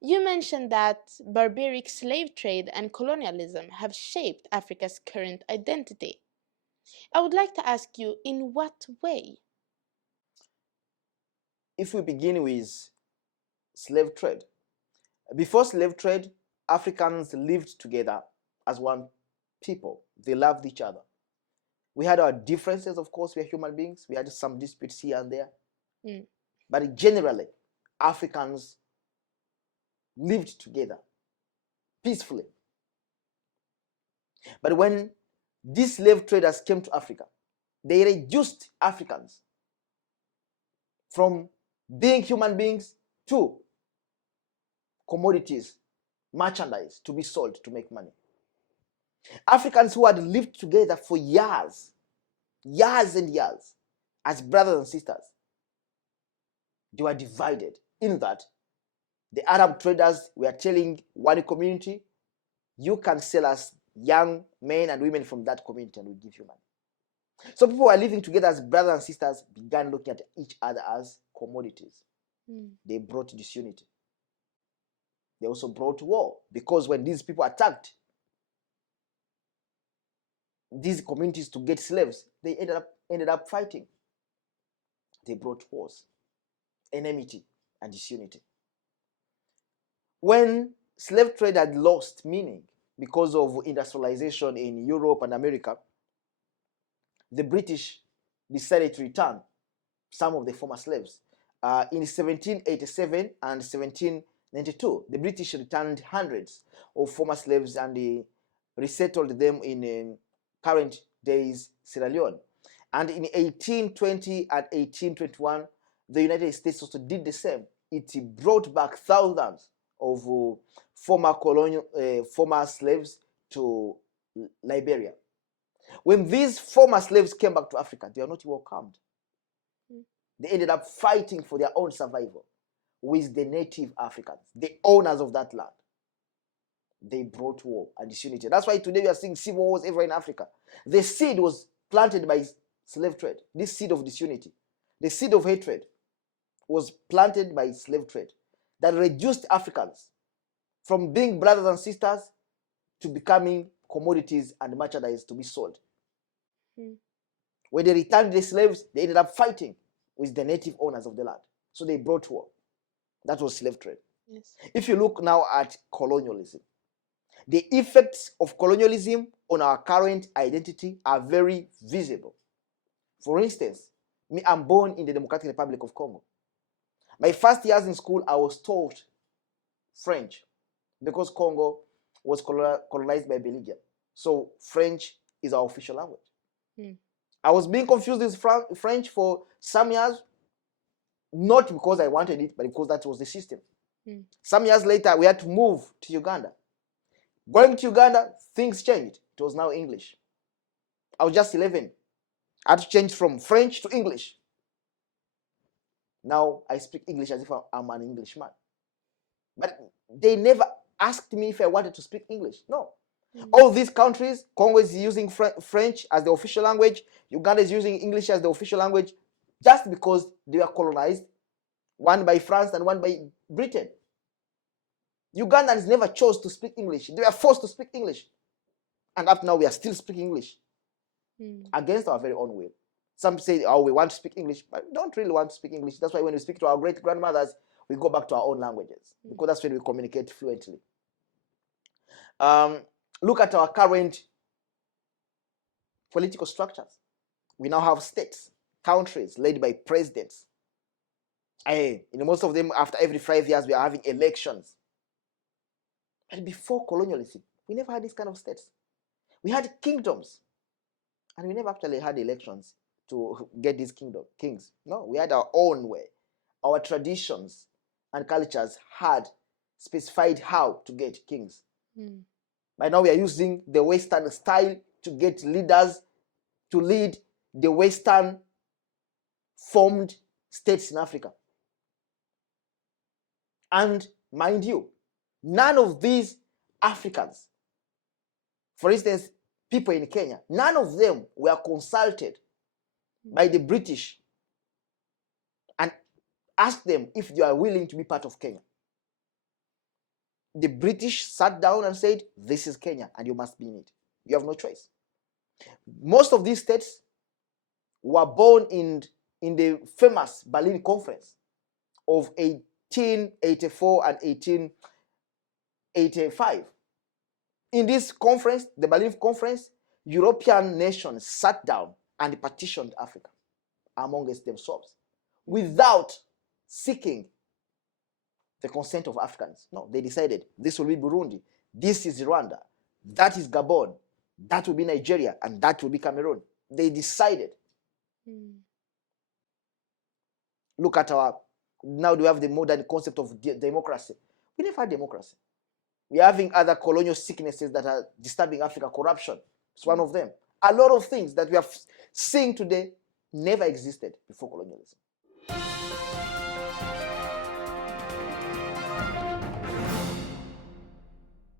You mentioned that barbaric slave trade and colonialism have shaped Africa's current identity. I would like to ask you, in what way? If we begin with slave trade, before slave trade, Africans lived together as one people. They loved each other. We had our differences, of course, we are human beings. We had some disputes here and there. Mm. But generally, Africans lived together peacefully. But when these slave traders came to Africa, they reduced Africans from being human beings to commodities, merchandise to be sold to make money. Africans who had lived together for years and years as brothers and sisters, they were divided in that the Arab traders were telling one community, you can sell us young men and women from that community and we'll give you money. So people who are living together as brothers and sisters began looking at each other as commodities. They brought disunity. They also brought war, because when these people attacked these communities to get slaves, they ended up fighting. They brought wars, enmity, and disunity. When slave trade had lost meaning because of industrialization in Europe and America, the British decided to return some of the former slaves. In 1787 and 1792, the British returned hundreds of former slaves and they resettled them in current days Sierra Leone. And in 1820 and 1821, the United States also did the same. It brought back thousands of former slaves to Liberia. When these former slaves came back to Africa, they were not welcomed. They ended up fighting for their own survival with the native Africans, the owners of that land. They brought war and disunity. That's why today we are seeing civil wars everywhere in Africa. The seed was planted by slave trade. This seed of disunity, the seed of hatred, was planted by slave trade that reduced Africans from being brothers and sisters to becoming commodities and merchandise to be sold. When they returned the slaves, they ended up fighting with the native owners of the land. So they brought war. That was slave trade. Yes. If you look now at colonialism, the effects of colonialism on our current identity are very visible. For instance, me, I'm born in the Democratic Republic of Congo. My first years in school, I was taught French because Congo was colonized by Belgium. So French is our official language. I was being confused with French for some years, not because I wanted it, but because that was the system. Some years later, we had to move to Uganda. Going to Uganda, things changed. It was now English. I was just 11. I had to change from French to English. Now I speak English as if I'm an Englishman. But they never asked me if I wanted to speak English. No. All these countries, Congo is using French as the official language, Uganda is using English as the official language, just because they were colonized, one by France and one by Britain. Ugandans never chose to speak English. They were forced to speak English. And up now, we are still speaking English against our very own will. Some say, oh, we want to speak English, but we don't really want to speak English. That's why when we speak to our great-grandmothers, we go back to our own languages, because that's when we communicate fluently. Look at our current political structures. We now have states, countries led by presidents. In most of them, after every 5 years, we are having elections. But before colonialism, we never had this kind of states. We had kingdoms, and we never actually had elections to get these kings. No, we had our own way. Our traditions and cultures had specified how to get kings. By now we are using the Western style to get leaders to lead the Western formed states in Africa. And mind you, none of these Africans, for instance, people in Kenya, none of them were consulted by the British and asked them if they are willing to be part of Kenya. the British sat down and said, this is Kenya and you must be in it. You have no choice. Most of these states were born in the famous Berlin Conference of 1884 and 1885. In this conference, the Berlin Conference, European nations sat down and partitioned Africa amongst themselves without seeking the consent of Africans. No, they decided this will be Burundi, this is Rwanda, that is Gabon, that will be Nigeria, and that will be Cameroon. They decided. Look at now we have the modern concept of democracy. We never had democracy. We are having other colonial sicknesses that are disturbing Africa. Corruption is one of them. A lot of things that we are seeing today never existed before colonialism.